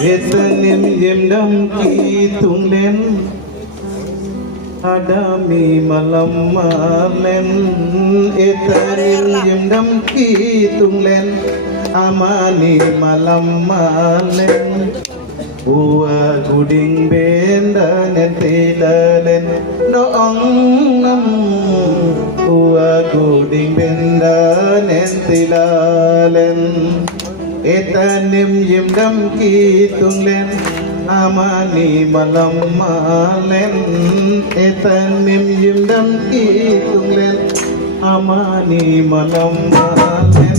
Etanim yemdam ki tunglen Adami malam malen Etanim yemdam ki tunglen Amani malam malen Ua guding benda nentilalen Doong nam Ua guding benda nentilalen Etanim yemdam ki tunglen Amani malam malen Etanim yemdam ki tunglen Amani malam malen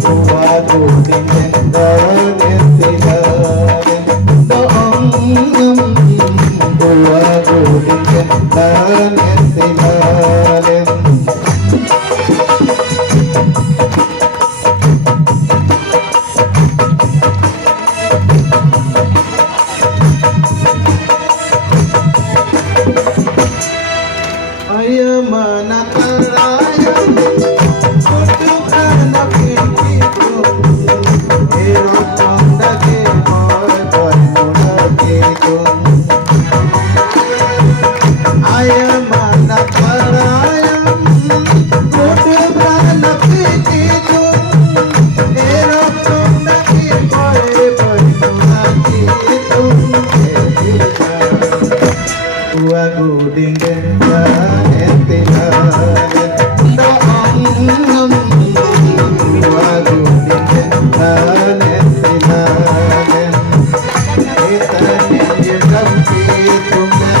Ua guding benda nentilalen Doong nam Ua guding benda nentilalen Manatarayan Untuk anak itu Hirupang dati mo'y Pagmulat itu Ayah manatarayan Untuk anak itu Hirupang dati mo'y Pagmulat itu Waguding benda nentilalen Doong Waguding benda nentilalen Etanim yemdam ki tunglen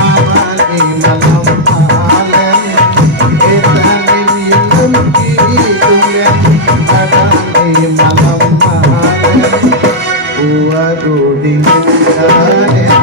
Amani malam malen Etanim yemdam ki tunglen Adami malam malen Waguding benda nentilalen